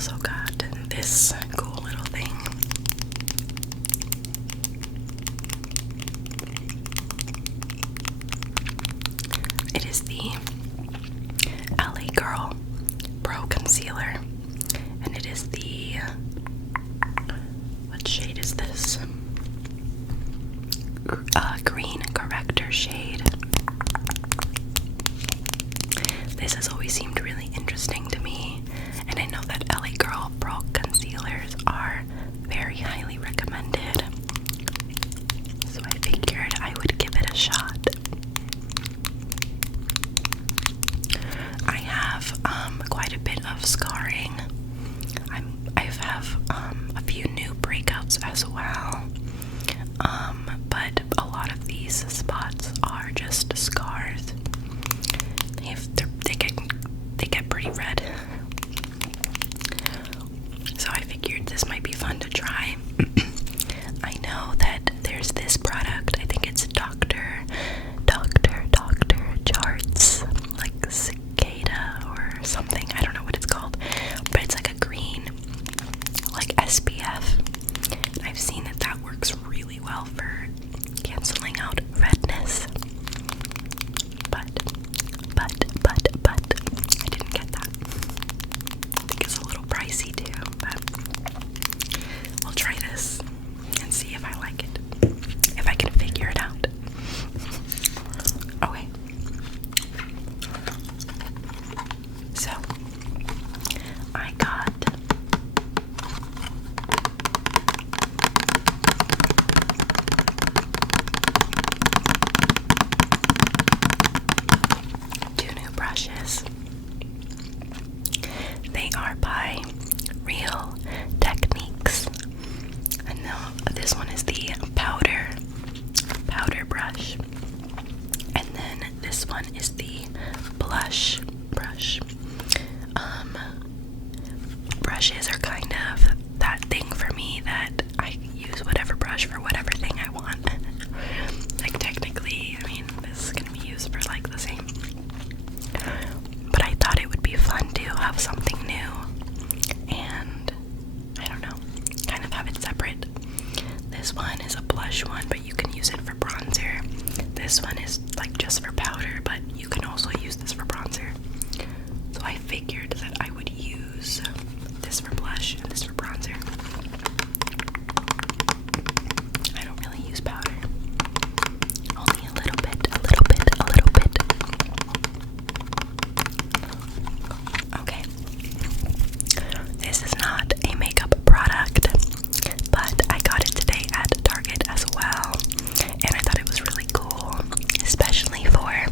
also got this cool little thing. It is the LA Girl Pro Concealer, and it is the, what shade is this? Green corrector shade. This has always seemed really interesting to me, and I know that LA Girl Pro Concealers are very highly recommended, so I figured I would give it a shot. I have quite a bit of scarring. I have a few new breakouts as well, but a lot of these spots are just scars. They get pretty red, so I figured this might be fun to try. I know that there's this product. I think it's Dr. Charts, like cicada or something. I don't know what it's called, but it's like a green, like SPF. I've seen that works really well for canceling out redness. But I didn't get that. I think it's a little pricey too, but we'll try this and see if I like it, if I can figure it out. Okay. So, I got two new brushes. They are by Real Techniques. And now this one is the powder brush. And then this one is the blush brush. Brushes are kind of that thing for me that I use whatever brush for whatever thing I want. Like technically, I mean, this is gonna be used for like the same. But I thought it would be fun to have something new and, I don't know, kind of have it separate. This one is a blush one, but you can use it for bronzer. This one is like just for powder, but you can also use this for bronzer. So I figured that I would use this for blush and this for bronzer. I don't really use powder. Only a little bit. Okay. This is not a makeup product, but I got it today at Target as well, and I thought it was really cool, especially for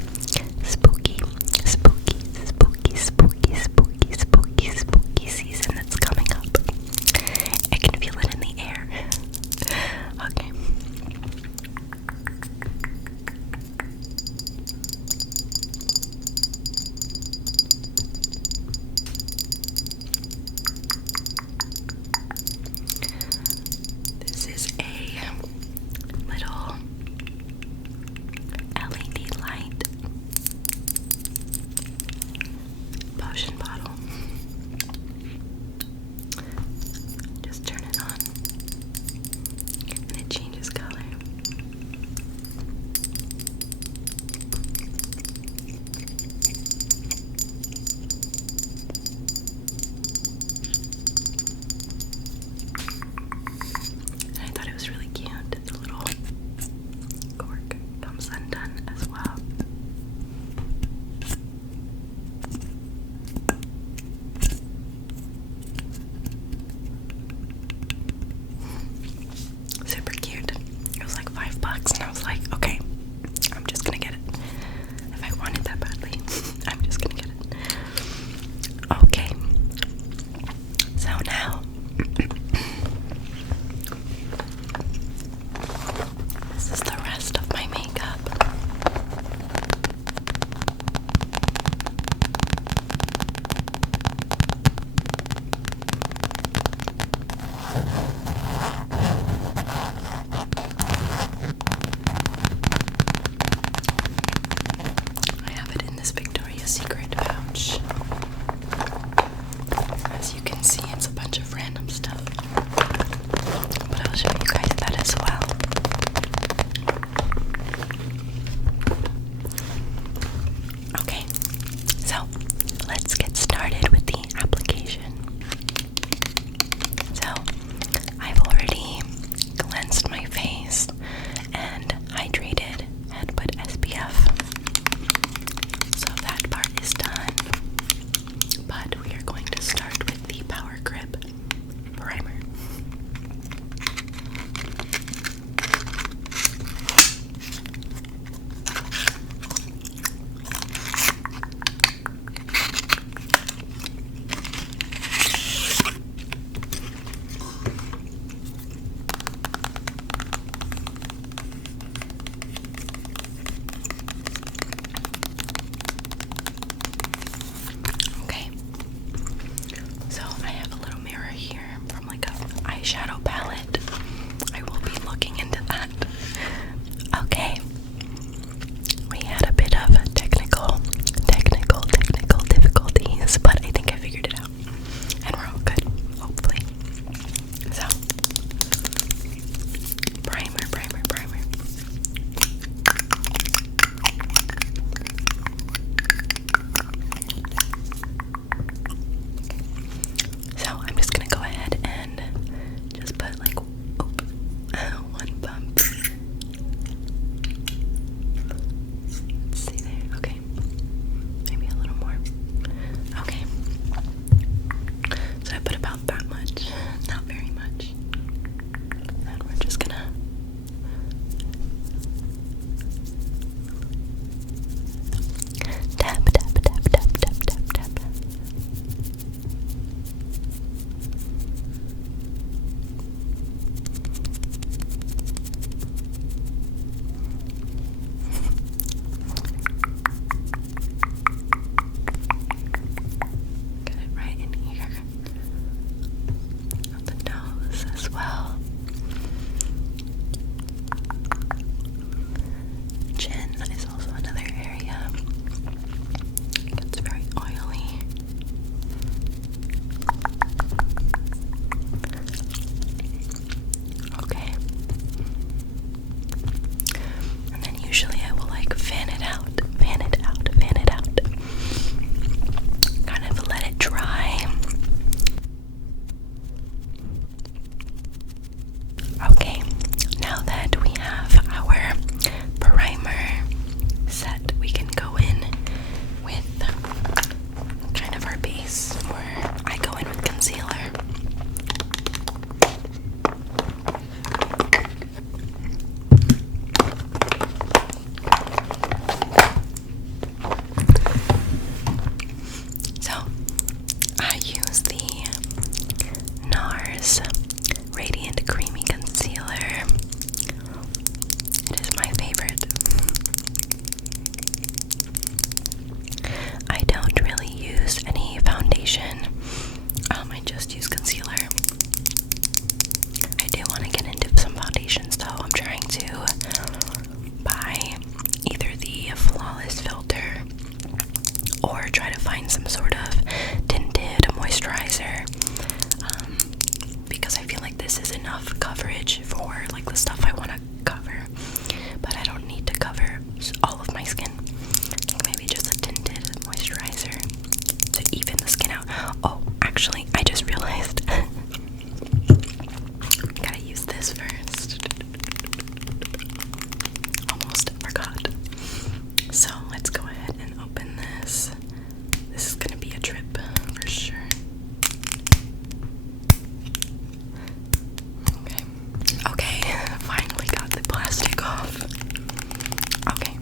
to start with the Power Grip primer. Okay, so I have a little mirror here from like a eyeshadow palette. I will be looking into that. Okay, we had a bit of technical difficulties, but I think I figured it out, and we're all good, hopefully. So, primer. So I'm just gonna go ahead and just put like one bump. Let's see there. Okay, maybe a little more. Okay, so I put about that much, not very much. And we're just gonna tap. Get it right in here. On the nose as well. Chin is also another area. It gets very oily. Okay. And then usually I will like fan it out. Kind of let it dry. Okay, now that we have our primer set, we can go in with kind of our base, or I go in with concealer. So I use the NARS Radiant Creamy Concealer. It is my favorite. I don't really use any foundation. I just use concealer. I do want to get into some foundations though. I'm trying to buy either the Flawless filter or try to find some sort of tinted moisturizer, because I feel like this is enough coverage for like the stuff I want to cover, but I don't need to cover all of my skin. I think maybe just a tinted moisturizer to even the skin out. Oh, actually, I just realized gotta use this first. Almost forgot. So let's go ahead and open this. This is gonna be a trip for sure. Okay, finally got the plastic off. Okay.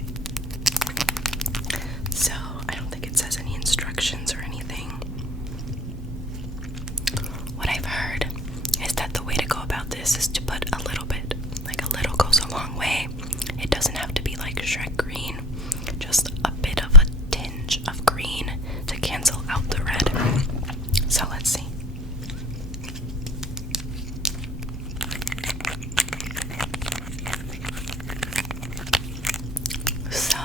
So I don't think it says any instructions or anything. What I've heard is that the way to go about this is to put a little bit. Like a little goes a long way. It doesn't have to be like Shrek green. Just a bit of a tinge of green to cancel out the red. So let's see. So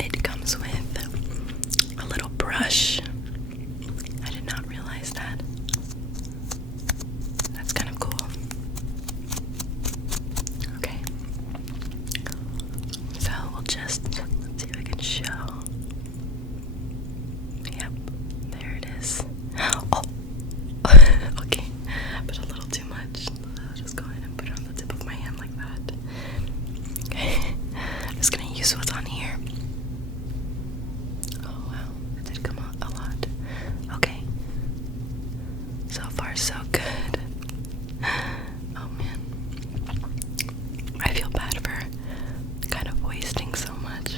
it comes with a little brush. I did not realize that. That's kind of cool. Okay. So we'll just, let's see if I can show. Yep, there it is. Oh, So far, so good. Oh man. I feel bad for kind of wasting so much.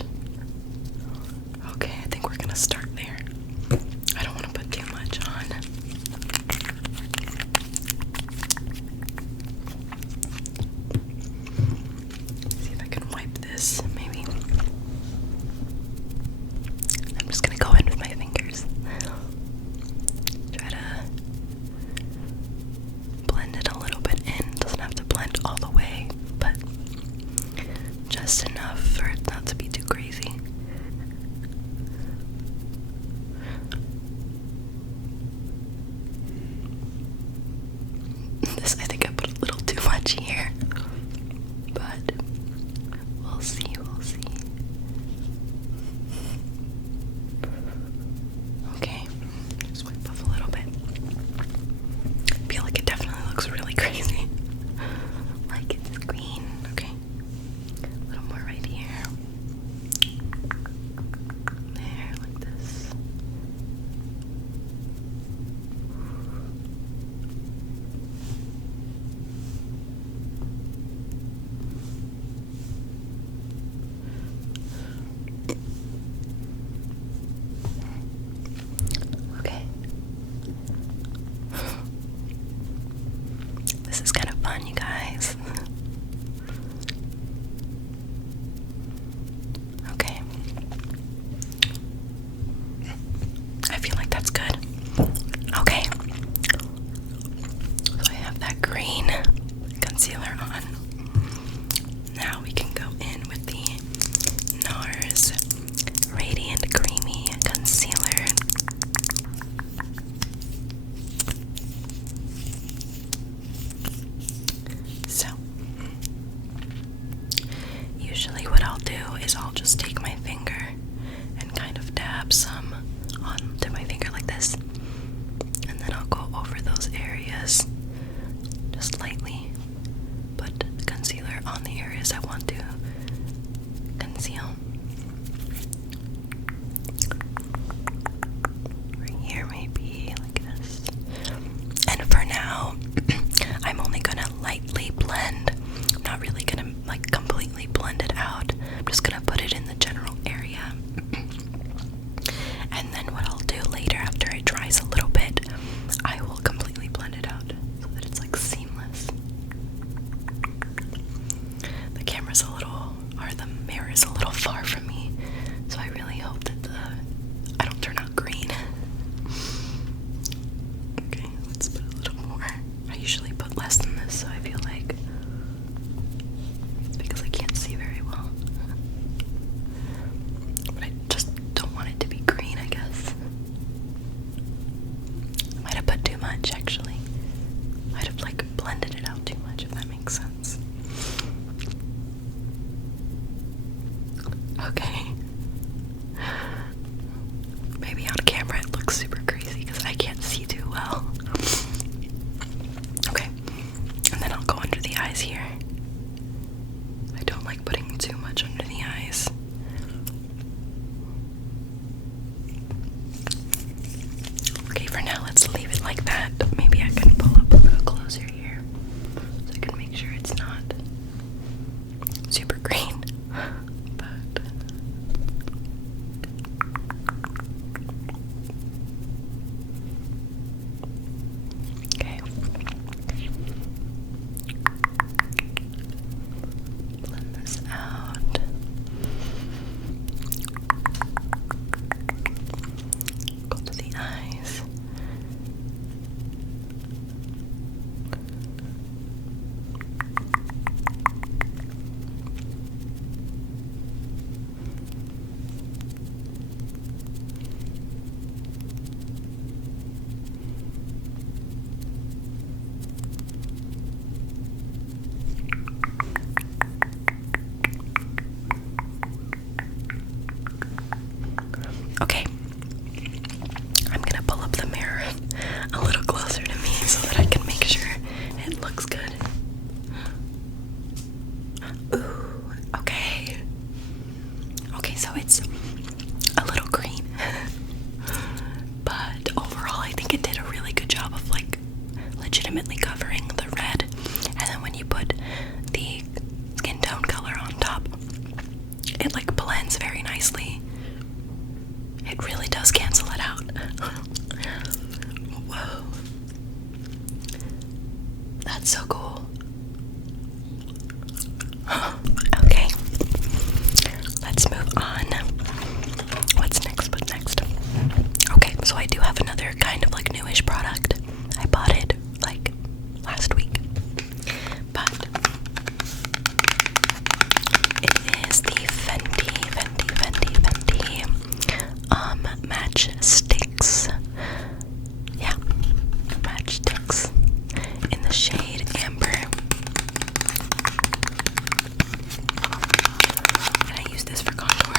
Okay, I think we're gonna start there. I don't want to put too much on. See if I can wipe this, maybe. I'm just gonna go in with my fingers. Try to blend it a little bit in. Doesn't have to blend all the way, but just enough for it not to be too crazy. This, I think I put a little too much here, but we'll see, we'll see. Okay, just wipe off a little bit. I feel like it definitely looks really crazy. Like it's green, okay. A little more right here. There, like this. Okay. This is kind of fun, you guys. Okay. I feel like that's good. Okay. So I have that green concealer on. Now we can go in with the NARS Radiant Creamy Concealer. So, usually what I'll do is I'll just take my finger and kind of dab some onto my finger like this, and then I'll go over those areas just lightly, put concealer on the areas I want to conceal. Right here maybe, like this. And for now, I'm only gonna lightly blend. I'm not really gonna like completely blend it out. I'm just gonna put it in the general area. And then what I'll do later, after it dries a little bit, I will completely blend it out so that it's like seamless. The camera's a little, or the mirror's a little far from me, so I really hope that I don't turn out green. Okay, let's put a little more. I usually put less than this, so I feel like it's because I can't see very well. But I just don't want it to be green, I guess. I might have put too much, actually. Might have like blended it out too much, if that makes sense. Okay. Maybe on camera it looks super crazy because I can't see too well. Okay, and then I'll go under the eyes here. I don't like putting too much under the eyes. Okay, for now let's leave it like that. Maybe I can pull up a little closer here so I can make sure it's not super green. But okay. Blend this out. Go to the eyes. legitimately covering the red, and then when you put the skin tone color on top, it like blends very nicely. It really does cancel it out. Whoa. That's so cool. Okay. Let's move on. What's next? What's next? Okay, so I do have another kind of like newish product. I bought it like last week. But it is the Fenty Match Sticks. Yeah, Match Sticks in the shade Amber. And I use this for contour.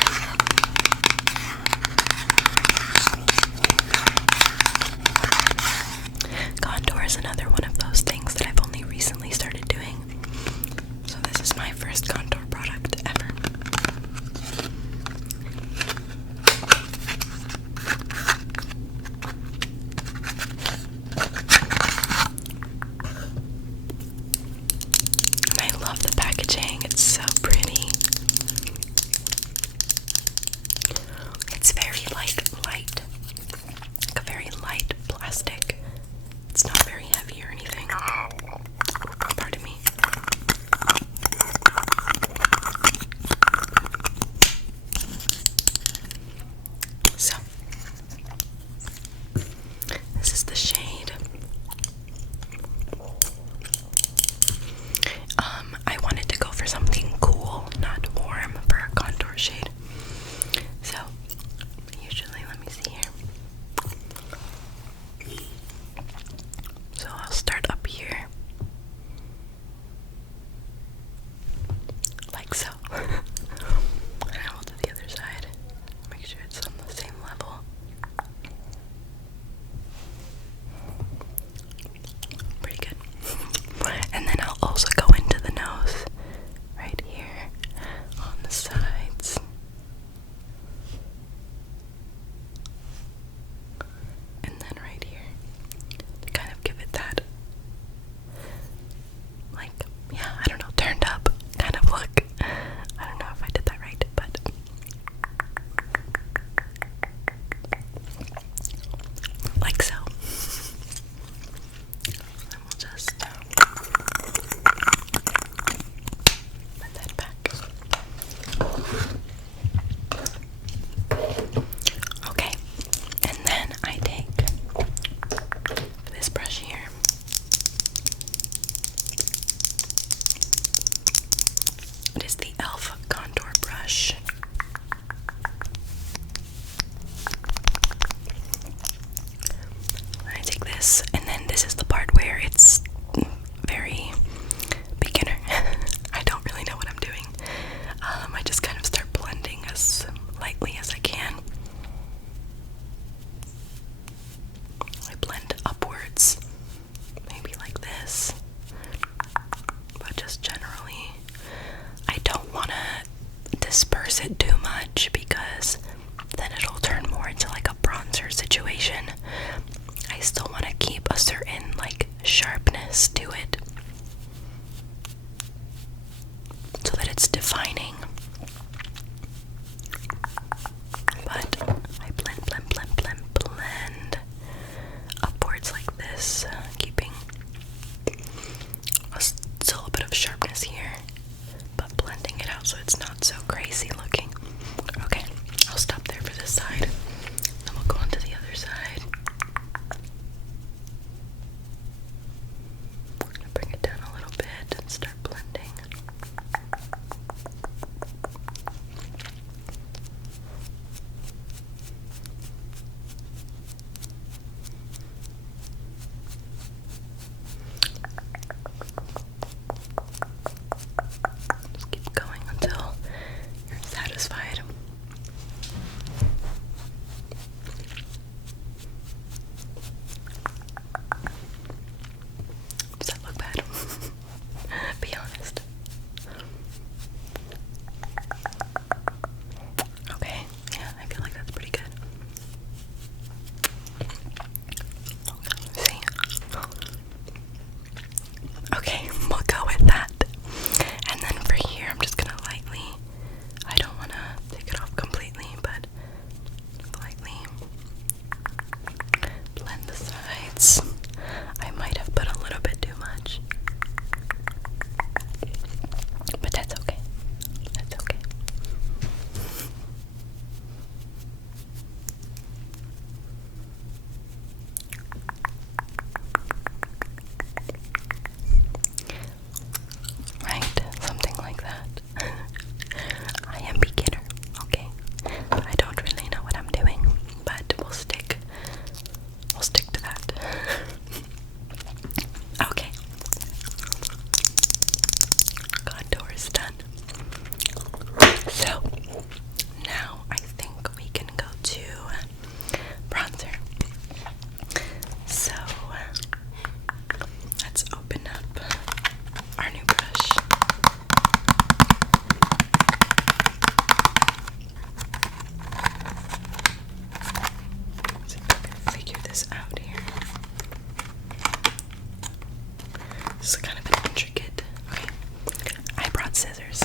This is kind of an intricate. Okay, I brought scissors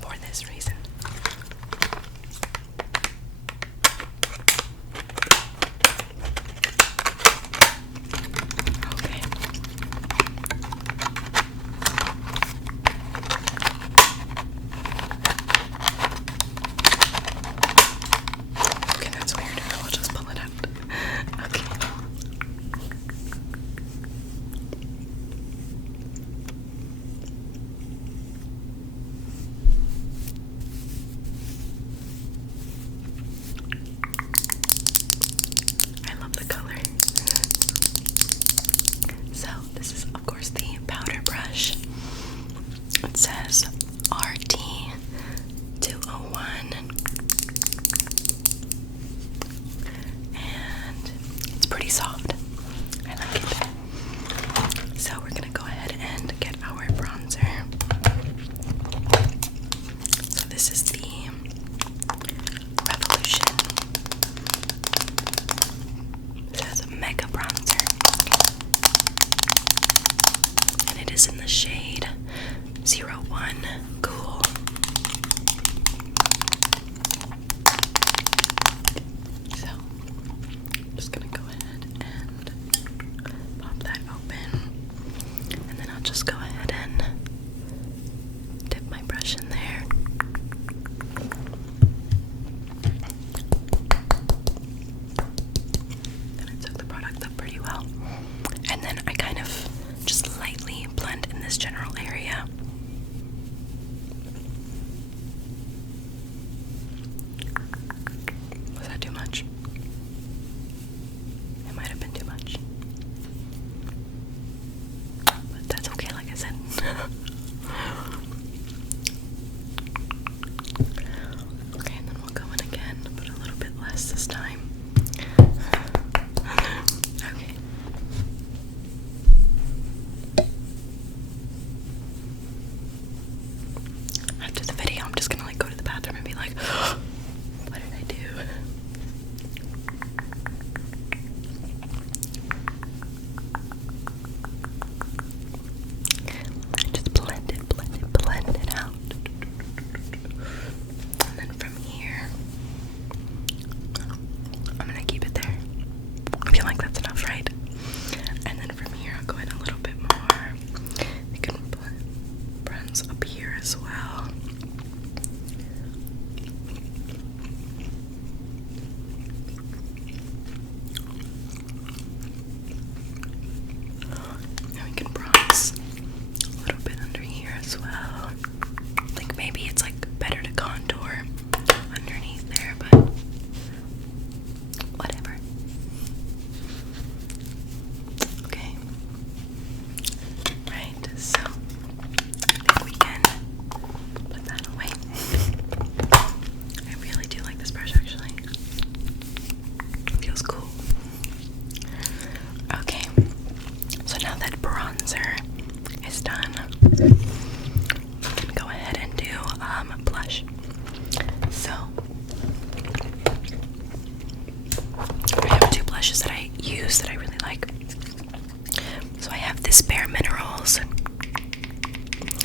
for this reason. Okay. Okay, that's weird. I'll just pull it out. Okay. I love the color. So this is of course the powder brush. It says RT201 and it's pretty soft. I like it. So we're gonna go ahead and get our bronzer. So this is the Revolution. It says Mega Bronzer. And it is in the shade 01 Cool. So I'm just gonna go ahead and pop that open. And then I'll just go ahead and dip my brush in there. And I took the product up pretty well. And then I kind of just lightly blend in this general area. Was that too much? It might have been too much. But that's okay, like I said. Okay, and then we'll go in again, but a little bit less this time. Okay. After the video, I'm just gonna like go to the bathroom and be like, what did I do? Just blend it out. And then from here, I'm gonna keep it there. I feel like that's enough, right? And then from here, I'll go in a little bit more. We can bronze up here as well. And we can bronze a little bit under here as well. I think maybe it's like better to contour underneath there, but whatever. Okay. Right, so I think we can put that away. I really do like this brush actually. It feels cool. Okay, so now that bronzer is done, we can go ahead and do blush. So I have two blushes that I use that I really like. So I have this Bare Minerals.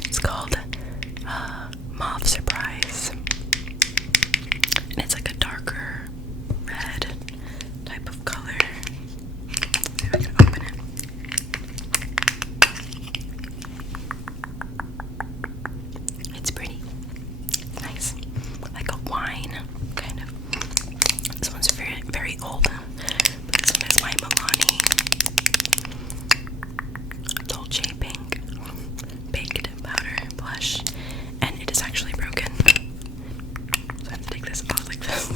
It's called Mauve Surprise. And it's like a darker red type of color. See if I can open it. It's pretty. It's nice. Like a wine, kind of. This one's very, very old. But this one is my Milani Dolce Pink Baked Powder Blush. And it is actually broken. So I have to take this off like this.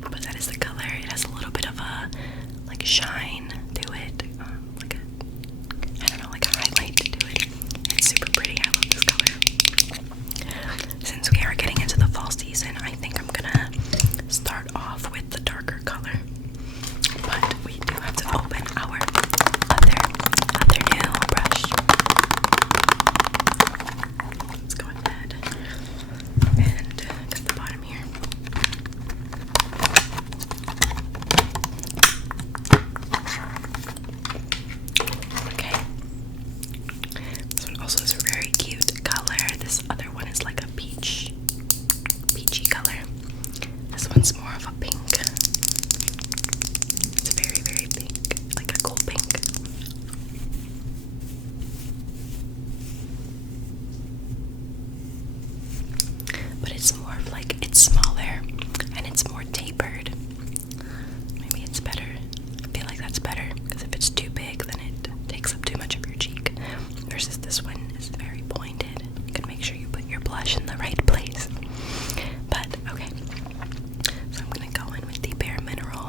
But that is the color. It has a little bit of a like shine to it. Like a, I don't know, like a highlight to it. It's super pretty. I love this color. Since we are getting into the fall season, I think I'm gonna start off with the darker color. But we do have to open our other new brush. Let's go ahead and cut the bottom here.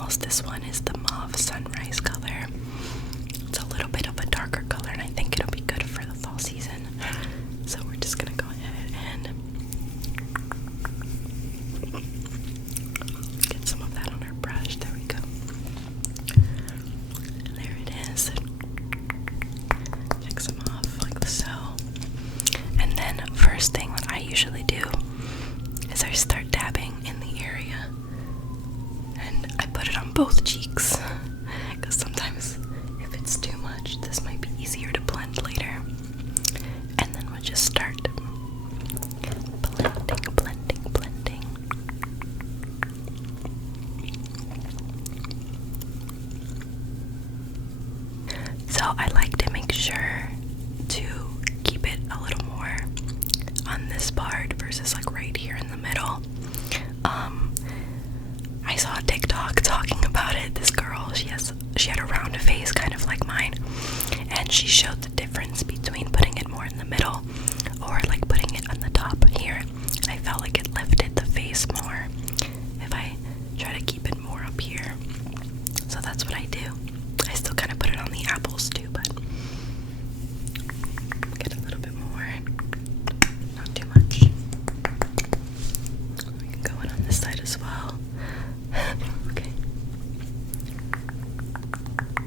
false. This one is the Mauve Sunrise color. It's a little bit of a darker color, and I think it'll be good for the fall season. So we're just gonna go ahead and get some of that on our brush. There we go. There it is. Take some off like so. And then first thing that I usually do is I start dabbing in the area. And I put it on both cheeks. Because sometimes if it's too much, this might be easier to blend later. And then we'll just start blending. So I like to make sure to keep it a little more on this part versus like right here in the middle. I saw a TikTok talking about it. This girl, she had a round face kind of like mine, and she showed the difference between putting it more in the middle or like putting it on the top here. I felt like it lifted the face more if I try to keep it more up here. So that's what I do. I still kind of put it on the apples too, but get a little bit more, not too much. We can go in on this side as well. Okay.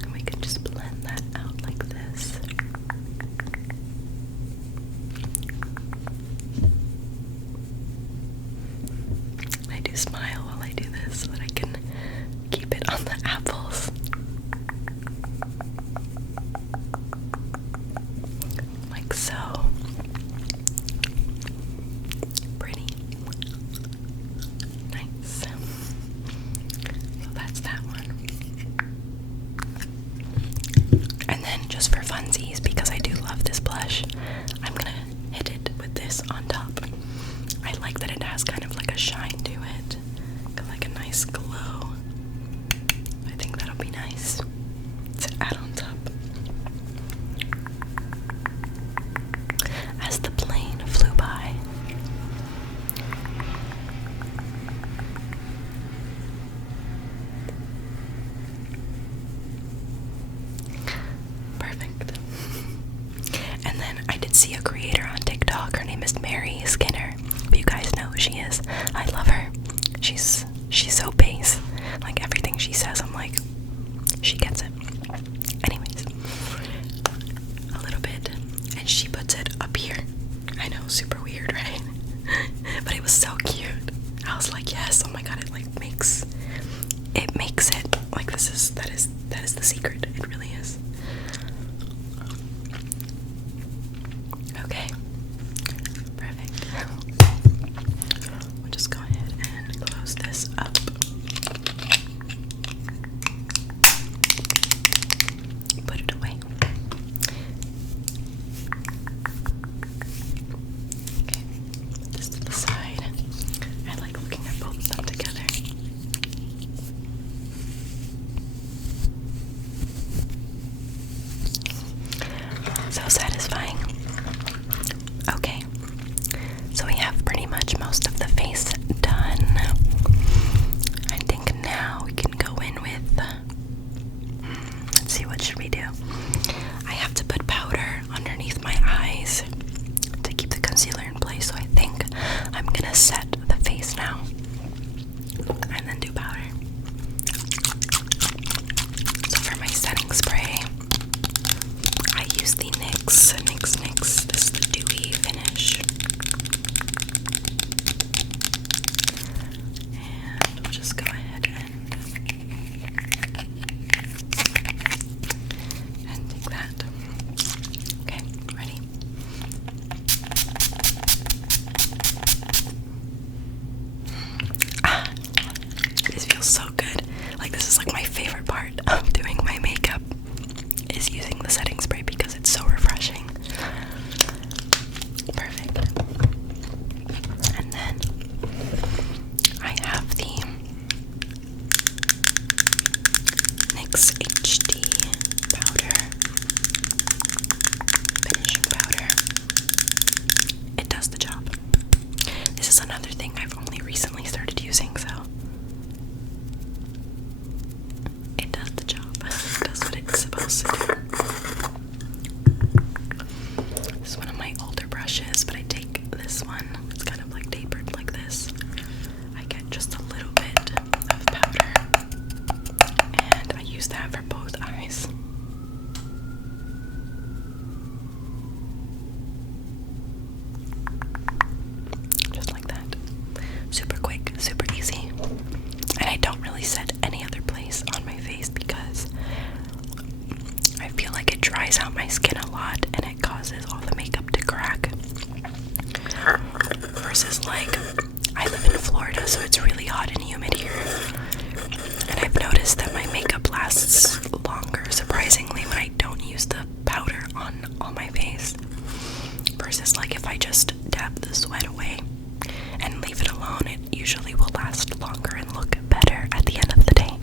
And we can just blend that out like this. I do smile while I do this so that I can keep it on the apples. Like so. Pretty. Nice. So that's that one. And then just for funsies, because I do love this blush, I'm gonna hit it with this on top. I like that it has kind of like a shine to it, like a nice glow. I think that'll be nice to add on top. As the plane flew by. Perfect. And then I did see a creator on TikTok. Her name is Mary Skinner. You guys know who she is. I love her. She's so base. Like everything she says, I'm like, she gets it. Anyways, a little bit, and she puts it up here. I know, super weird, right? But it was so cute. I was like, yes. Oh my god, it makes it like that is the secret. It really is. Okay, perfect. We'll just go ahead and close this up. Put it away. Okay, put this to the side. I like looking at both of them together. So satisfying. Okay, so we have pretty much most of the face done. I think now we can go in with, let's see, what should we do? I have to put powder underneath my eyes to keep the concealer in place, so I think I'm gonna set the face now and then do powder. So for my setting spray, I use the NYX. This is the dewy finish. And we'll just go ahead and take that. Okay, ready? This feels so good. Like, this is like my favorite part of doing my makeup, is using the setting spray because it's so refreshing. Perfect. And then I have the NYX HD powder, finishing powder. It does the job. This is another thing I've only recently started using, so for both eyes. Just like that. Super quick, super easy. And I don't really set any other place on my face because I feel like it dries out my skin a lot and it causes all the makeup to crack. Versus like, I live in Florida, so it's really hot and humid here. And I've noticed that my makeup lasts longer, surprisingly, when I don't use the powder on all my face. Versus like if I just dab the sweat away and leave it alone, it usually will last longer and look better at the end of the day.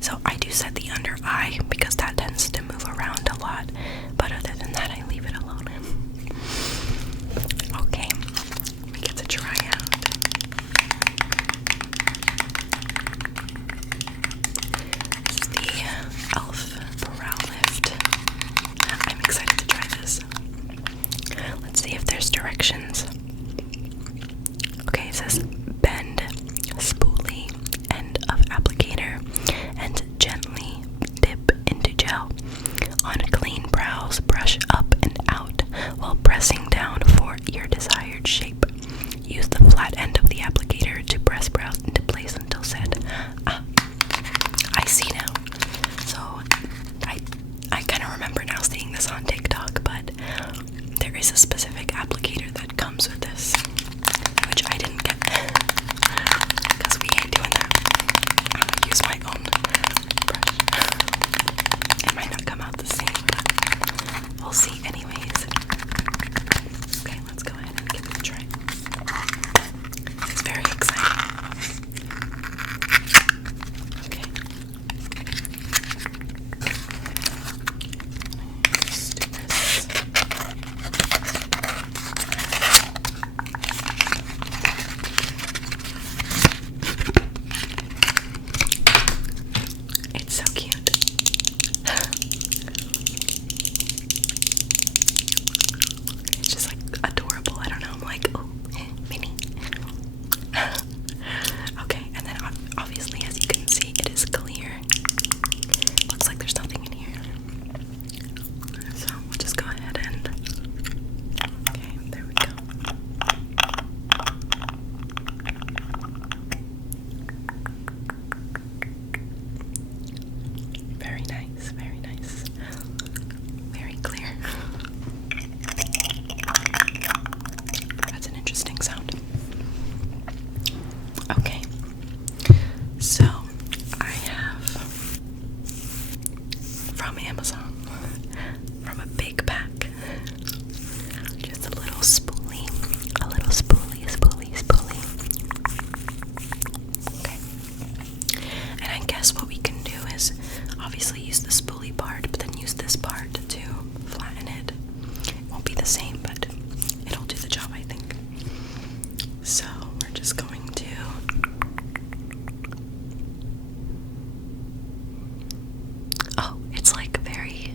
So I do set the under eye because that tends to move around a lot, but other than that, I leave it alone. Okay, let me get to try out. This is the e.l.f. Brow Lift. I'm excited to try this. Let's see if there's directions. Okay, it says bend spoolie end of applicator and gently dip into gel. On clean brows, brush up and out while pressing down for your desired shape. Use the flat end of the applicator to press brows into place until set. I see now. So I kind of remember now seeing this on TikTok, but there is a specific applicator that comes with this, which I didn't get because we ain't doing that. I'm gonna use my own brush. It might not come out the same, but we'll see anyways. Okay, let's go ahead and give it a try. This is very exciting. Okay. Let's do this. It's so cute. It's just like adorable. I don't know. I'm like, oh, Minnie. Okay, and then obviously, as you can see, it is clear. Looks like there's nothing in here. So we'll just go ahead and. Okay, there we go. Very nice, very nice. Very clear. That's an interesting sound. Okay, so I have from Amazon, from a big pack, just a little spoolie, spoolie. Okay, and I guess what we can do is obviously use the spoolie part, but then use this part to flatten it. It won't be the same, but it'll do the job, I think. So we're just going to it's like very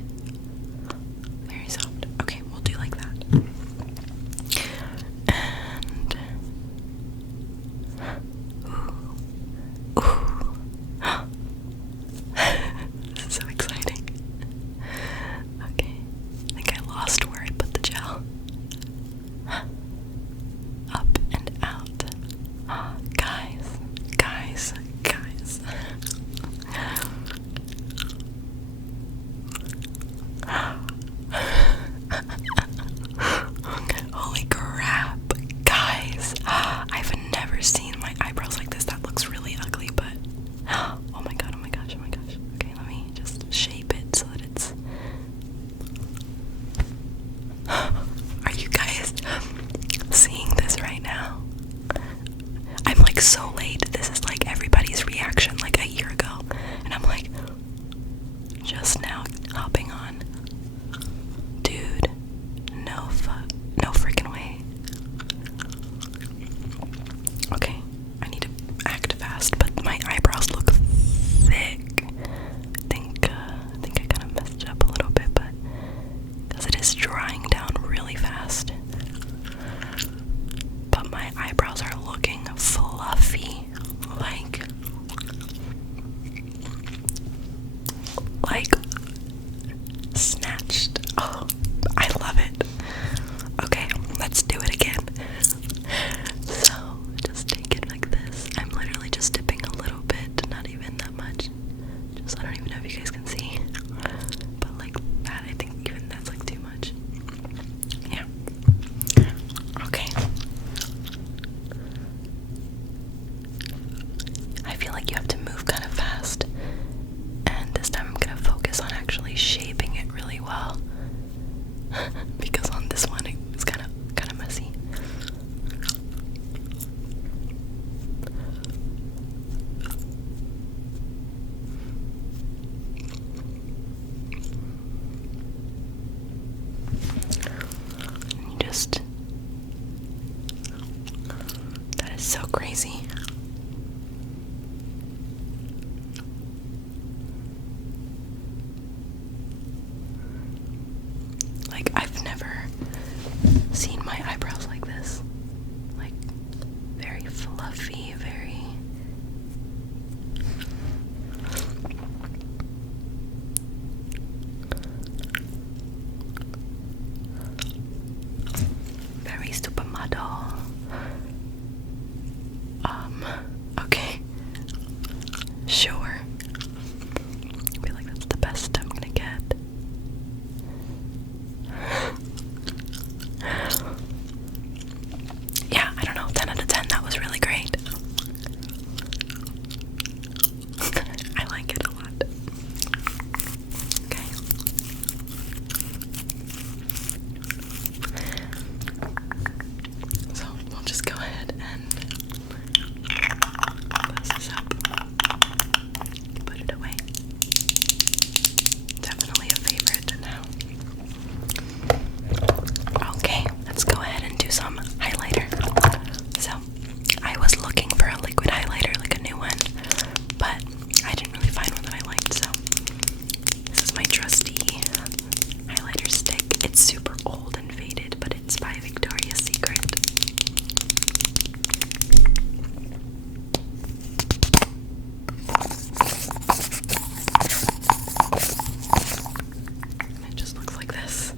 seen my eyebrows like this. Like, very fluffy, very supermodel. Okay. Sure. I feel like that's the best I'm gonna get. Yeah, I don't know, 10 out of 10, that was really great. I like it a lot. Okay. So we'll just go ahead and close this up. Put it away. Definitely a favorite now. Okay, let's go ahead and do some highlighter. So, I was looking for a liquid highlighter, like a new one, but I didn't really find one that I liked, so this is my trusty highlighter stick. It's super old and faded, but it's by Victoria's Secret. It just looks like this,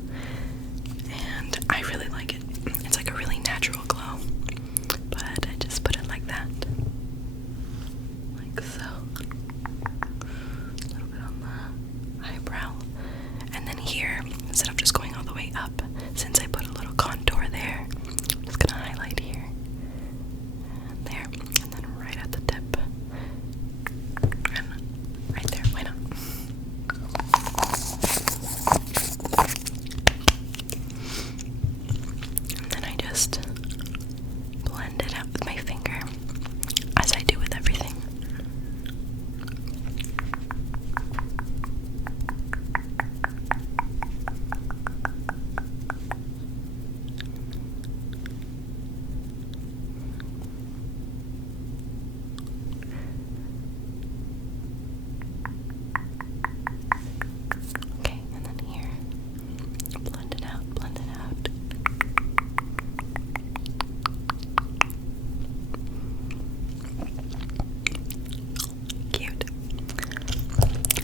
and I really like it. It's like a really natural glow, but I just put it like that, like so. A little bit on the eyebrow, and then here, instead of just going all the way up, since I put a little contour there, I'm just gonna highlight here and there, and then right at the tip, and right there. Why not? And then I just blend it out with my finger, as I do with everything. Okay, and then here, blend it out, blend it out. Cute.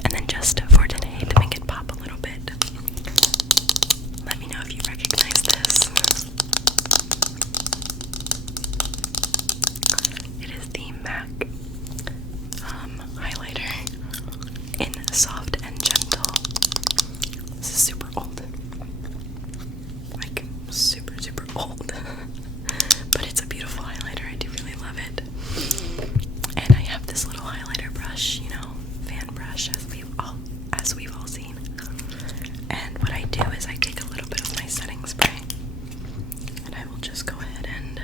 And then just for today, to make it pop a little bit, let me know if you recognize this. It is the MAC highlighter in Soft and Gentle. This is super old. Like, super, super old. But it's a beautiful highlighter. I do really love it. And I have this little highlighter brush, you know, fan brush, as we've all seen. And what I do is I take a little bit of my setting spray, and I will just go ahead and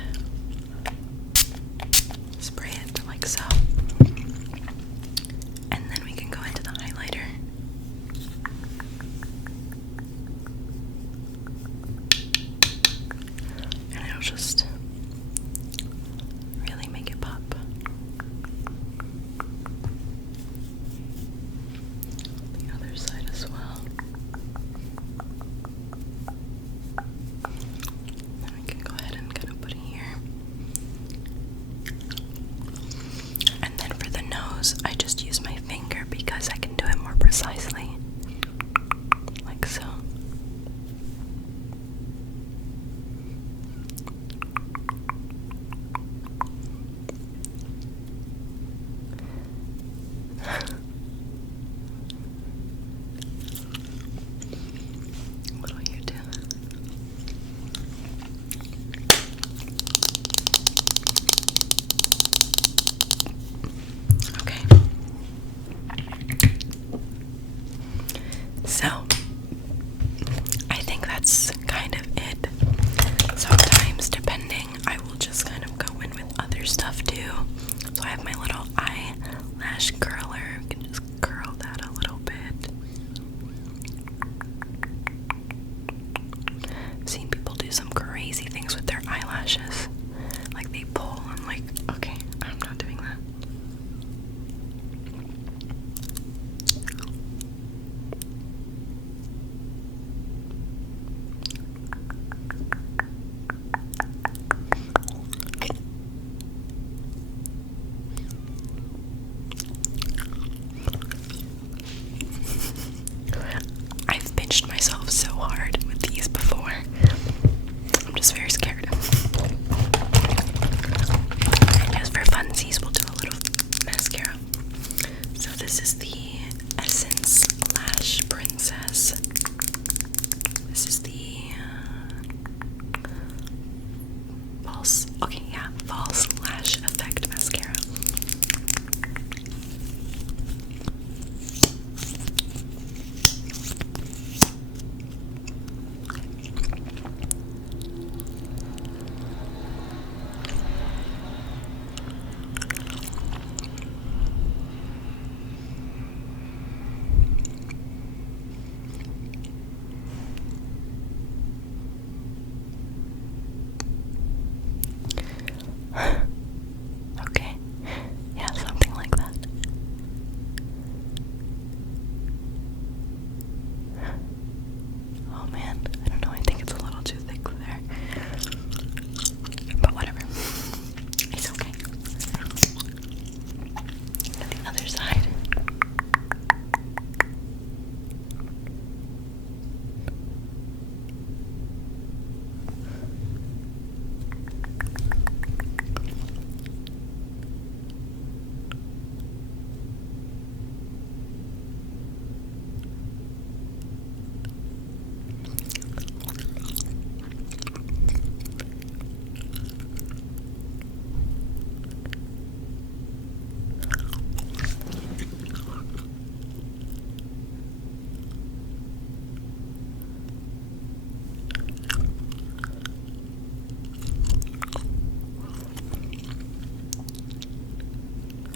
spray it like so. And then we can go into the highlighter. And it'll just really make it pop. The other side as well. Then we can go ahead and kind of put it here. And then for the nose, I just use my finger because I can do it more precisely. Like so. A little here too. Okay. So, I think that's kind of it. Sometimes, depending, I will just kind of go in with other stuff too. So I have my little eyelash curler. You can just curl that a little bit. I've seen people do some crazy things with their eyelashes. Like they pull. I'm like, okay, I'm not doing that. pinched myself so hard with these before. I'm just very scared. Just for funsies, we'll do a little mascara. So this is the Essence Lash Princess. This is the false lash effect mascara. Okay, yeah, something like that. Oh man, I don't know, I think it's a little too thick there. But whatever. It's okay. The other side.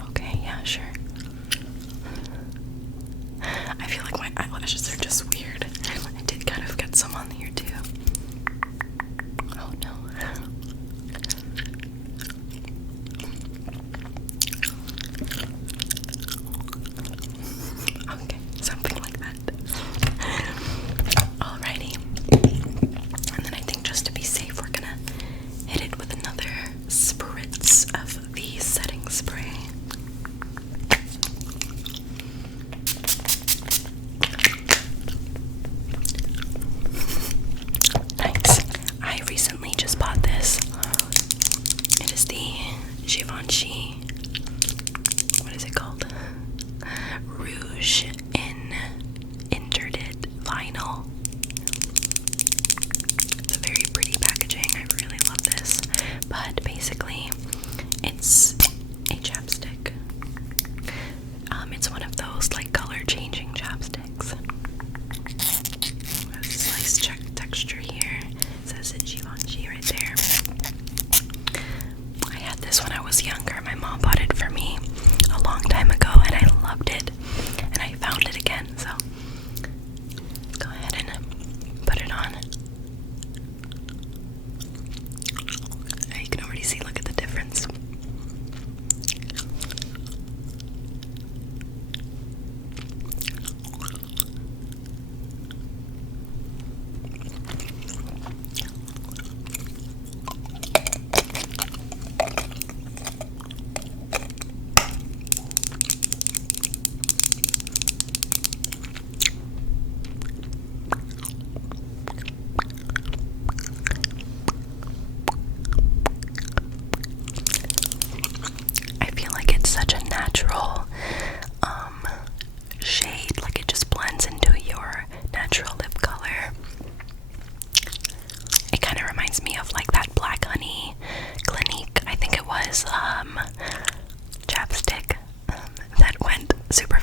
Okay, yeah, sure. I feel like my eyelashes are just weird. I did kind of get some on here too. Oh no. Okay, something like that. Alrighty. And then I think just to be safe, we're gonna hit it with another spritz of the setting spray. Nice. I recently just bought this. It is the Givenchy, what is it called? Rouge in Interdit Vinyl. It's a very pretty packaging. I really love this. But basically, it's a chapstick. It's one of those like color changing chapsticks. There's this nice texture here. It says it's Givenchy right there. I had this when I was younger. My mom bought it for me a long time ago and I loved it. And I found it again, so go ahead and put it on. You can already see, look at the difference. I feel like it's such a natural shade, like it just blends into your natural lip color. It kind of reminds me of like that Black Honey Clinique, I think it was, chapstick that went super